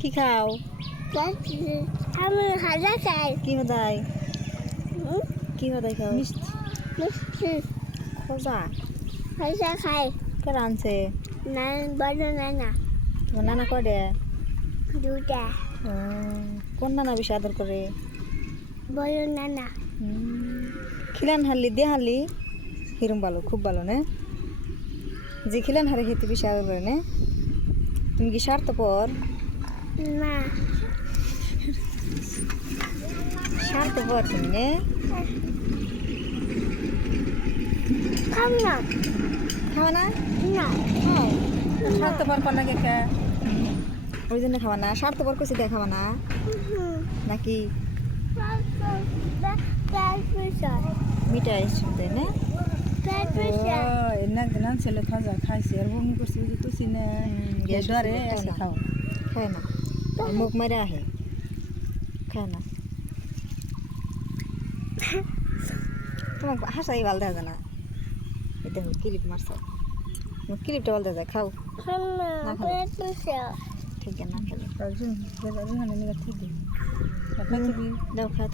কি খাও? আমি খাজা খাই। কি হদাই? কি হদাই খাও? মিষ্টি খোজা খাজা খাই। কে রানছে? না বড় নানা তোমার নানা কয়ডে? দুটা ও, কোন নানা বেশি আদর করে? বড় নানা। খিলান হারলি দিয়ে হারলি হিরম ভালো, খুব ভালো না? যে খিলান হারে খেতে বেশি আদর করে না? তুমি কি স্বার্থপর? না স্বার্থপর তুমি না? খাম না খাওয়া না? না খাও। স্বার্থপর কর না কে? ওই জন্য খাওয়া না? স্বার্থপর কইছে দিয়ে খাওয়া না নাকি? মিঠাই শুনতে না? না ছেলে খাজা খাইছে আর বমি করছে যে তুই না ডরে এসে খাও খায় না, মুখ মেরে আহে, খায় না। তোমার হাসাই ভাল দেখা যায় না, এই দেখো ক্লিপ মারছে, ক্লিপটা ভাল দেখা যায়। খাও ঠিক আছে, না খেলে ঠিক দাও খা।